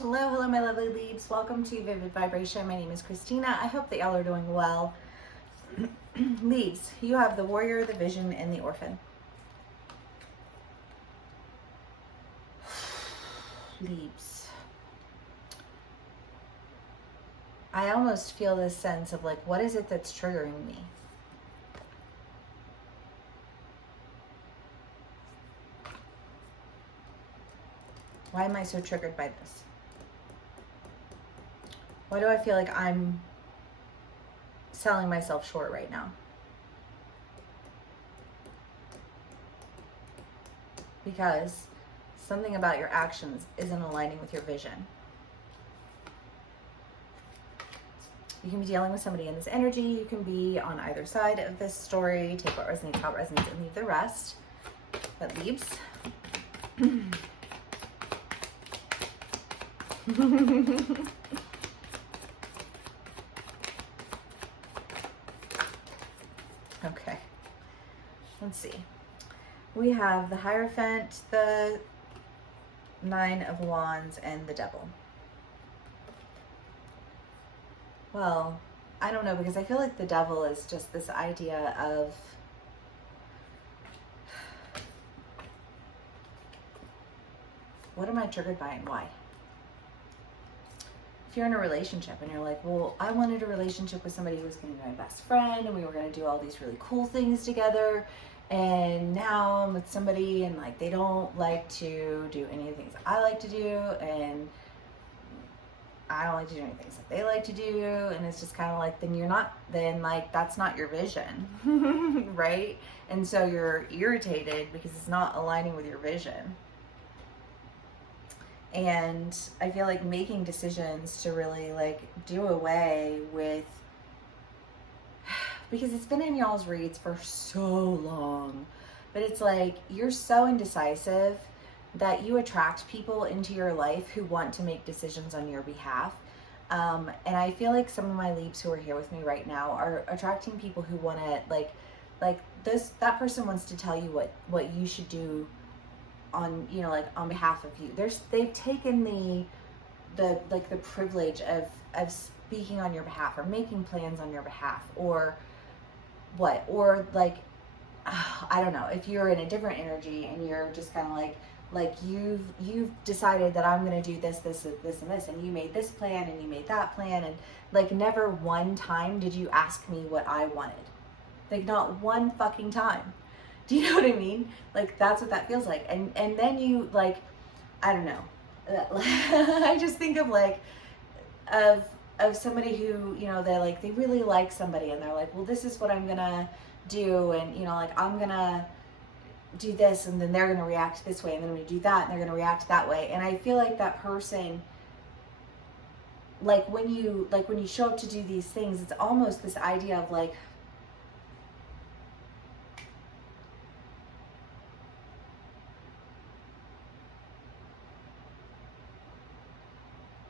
Hello, my lovely leaves. Welcome to Vivid Vibration. My name is Christina. I hope that y'all are doing well. Leaves, you have the warrior, the vision, and the orphan. Leaves. I almost feel this sense of like, what is it that's triggering me? Why am I so triggered by this? Why do I feel like I'm selling myself short right now? Because something about your actions isn't aligning with your vision. You can be dealing with somebody in this energy. You can be on either side of this story. Take what resonates, how it resonates, and leave the rest. But leaves. Okay, let's see. We have the Hierophant, the Nine of Wands, and the Devil. Well, I don't know, because I feel like the Devil is just this idea of what am I triggered by and why? If you're in a relationship and you're like, well, I wanted a relationship with somebody who was going to be my best friend and we were going to do all these really cool things together, and now I'm with somebody and like they don't like to do any of the things I like to do, and I don't like to do any things that they like to do, and it's just kind of like, then like that's not your vision, right? And so you're irritated because it's not aligning with your vision. And I feel like making decisions to really like do away with, because it's been in y'all's reads for so long, but it's like you're so indecisive that you attract people into your life who want to make decisions on your behalf. And I feel like some of my leaps who are here with me right now are attracting people who want to that person wants to tell you what you should do on, you know, like on behalf of you. They've taken the privilege of speaking on your behalf or making plans on your behalf, or I don't know, if you're in a different energy and you're just kind of like you've decided that I'm going to do this and this, and you made this plan and you made that plan, and like never one time did you ask me what I wanted. Like not one fucking time. Do you know what I mean? Like that's what that feels like. And then you like, I don't know. I just think of of somebody who, you know, they really like somebody and they're like, well, this is what I'm gonna do, and you know, like I'm gonna do this, and then they're gonna react this way, and then I'm gonna do that, and they're gonna react that way. And I feel like that person, like when you show up to do these things, it's almost this idea of like,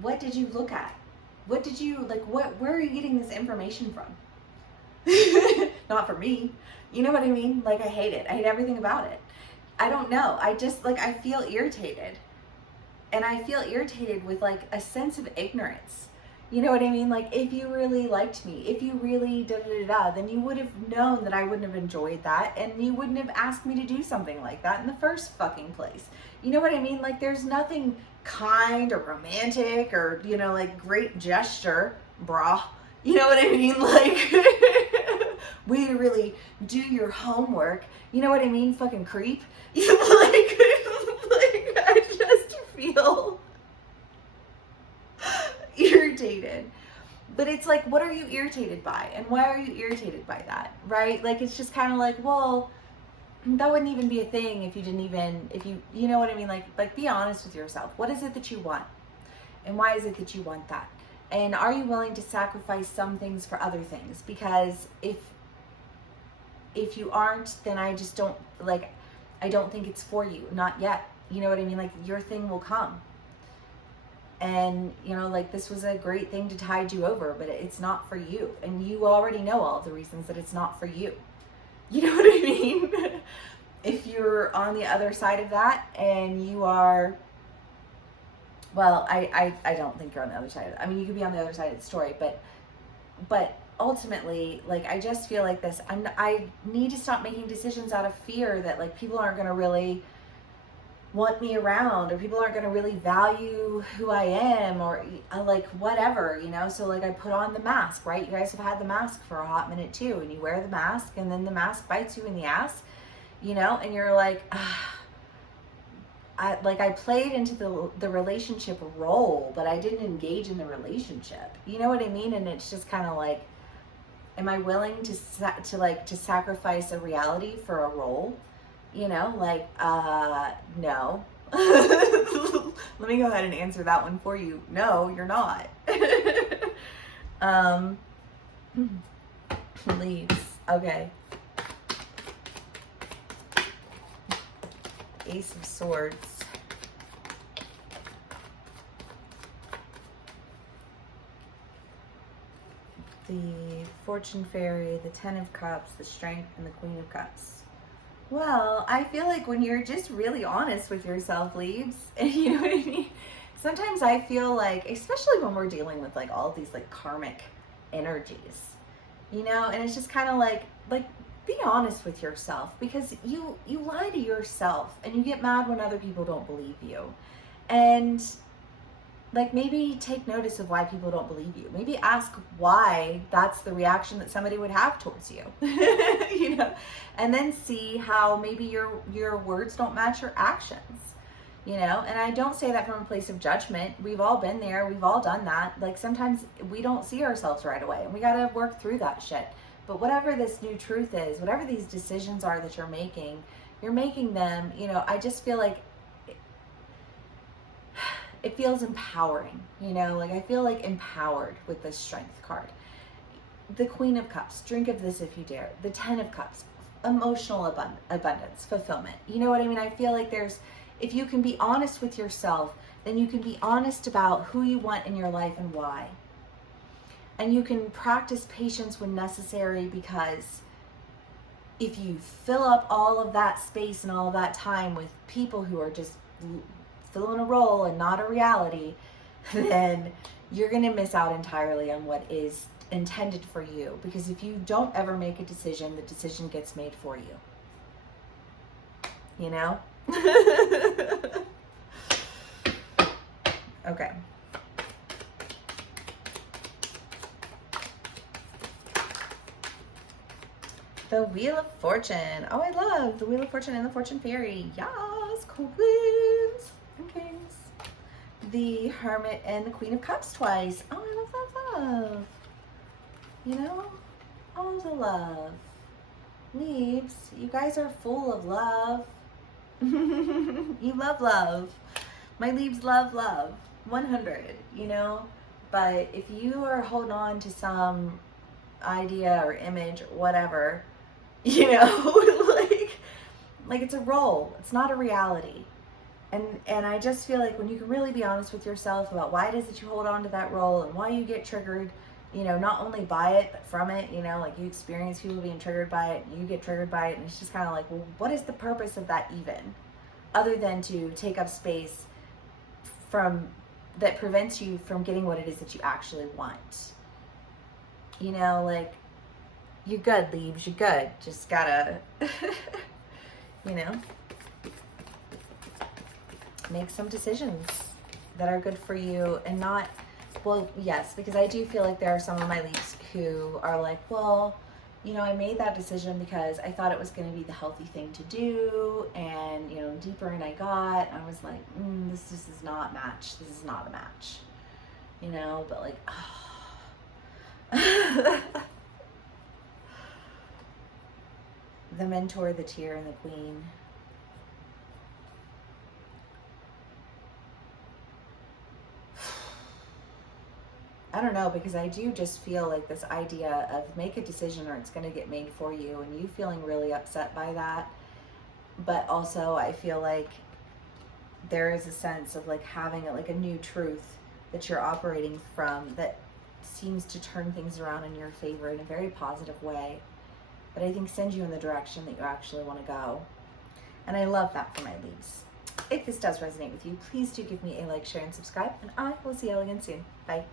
what did you look at? What did you like? Where are you getting this information from? Not for me. You know what I mean? Like I hate it. I hate everything about it. I don't know. I just like, I feel irritated. And I feel irritated with like a sense of ignorance. You know what I mean? Like if you really liked me, if you really then you would have known that I wouldn't have enjoyed that, and you wouldn't have asked me to do something like that in the first fucking place. You know what I mean? Like there's nothing kind or romantic or, you know, like great gesture, brah. You know what I mean? Like way to really do your homework. You know what I mean? Fucking creep. like I just feel irritated. But it's like, what are you irritated by? And why are you irritated by that? Right? Like it's just kind of like, well, that wouldn't even be a thing if you didn't even, you know what I mean? Like be honest with yourself. What is it that you want? And why is it that you want that? And are you willing to sacrifice some things for other things? Because if you aren't, then I just don't, like, I don't think it's for you. Not yet. You know what I mean? Like your thing will come. And, you know, like this was a great thing to tide you over, but it's not for you. And you already know all of the reasons that it's not for you. You know what I mean? If you're on the other side of that and you are well, I don't think you're on the other side. I mean, you could be on the other side of the story, but ultimately, like, I just feel like this, I need to stop making decisions out of fear that, like, people aren't going to really want me around, or people aren't going to really value who I am, or like whatever, you know. So like I put on the mask, right? You guys have had the mask for a hot minute too, and you wear the mask and then the mask bites you in the ass, you know, and you're like, I played into the relationship role, but I didn't engage in the relationship. You know what I mean? And it's just kind of like, am I willing to sacrifice a reality for a role? You know, like, no. Let me go ahead and answer that one for you. No, you're not. Leaves. Okay. Ace of Swords. The Fortune Fairy, the Ten of Cups, the Strength, and the Queen of Cups. Well, I feel like when you're just really honest with yourself, Leaves, and you know what I mean? Sometimes I feel like, especially when we're dealing with like all of these like karmic energies, you know, and it's just kind of like be honest with yourself, because you lie to yourself and you get mad when other people don't believe you. And like, maybe take notice of why people don't believe you. Maybe ask why that's the reaction that somebody would have towards you, you know, and then see how maybe your words don't match your actions, you know. And I don't say that from a place of judgment. We've all been there. We've all done that. Like, sometimes we don't see ourselves right away, and we got to work through that shit. But whatever this new truth is, whatever these decisions are that you're making them, you know. I just feel like it feels empowering, you know, like I feel like empowered with this Strength card. The Queen of Cups, drink of this if you dare. The Ten of Cups, emotional abundance, fulfillment. You know what I mean? I feel like if you can be honest with yourself, then you can be honest about who you want in your life and why. And you can practice patience when necessary, because if you fill up all of that space and all of that time with people who are just filling a role and not a reality, then you're going to miss out entirely on what is intended for you. Because if you don't ever make a decision, the decision gets made for you. You know? Okay. The Wheel of Fortune. Oh, I love the Wheel of Fortune and the Fortune Fairy. Yes, queens and kings. The Hermit and the Queen of Cups twice. Oh, I love that love. You know, all the love. Leaves, you guys are full of love. You love love. My Leaves love love. 100, you know. But if you are holding on to some idea or image, whatever, you know, like it's a role. It's not a reality. And I just feel like when you can really be honest with yourself about why it is that you hold on to that role and why you get triggered, you know, not only by it, but from it, you know, like you experience people being triggered by it, you get triggered by it, and it's just kind of like, well, what is the purpose of that even? Other than to take up space that prevents you from getting what it is that you actually want. You know, like, you're good, Leaves, you're good. Just gotta, you know, make some decisions that are good for you and not, well, yes, because I do feel like there are some of my Leaves who are like, well, you know, I made that decision because I thought it was going to be the healthy thing to do, and, you know, deeper in I got, I was like, this just is not match. This is not a match, you know, but like, the Mentor, the Tear, and the Queen. I don't know, because I do just feel like this idea of make a decision or it's going to get made for you, and you feeling really upset by that. But also I feel like there is a sense of like having like a new truth that you're operating from that seems to turn things around in your favor in a very positive way, but I think sends you in the direction that you actually want to go. And I love that for my Leaves. If this does resonate with you, please do give me a like, share, and subscribe, and I will see you all again soon. Bye.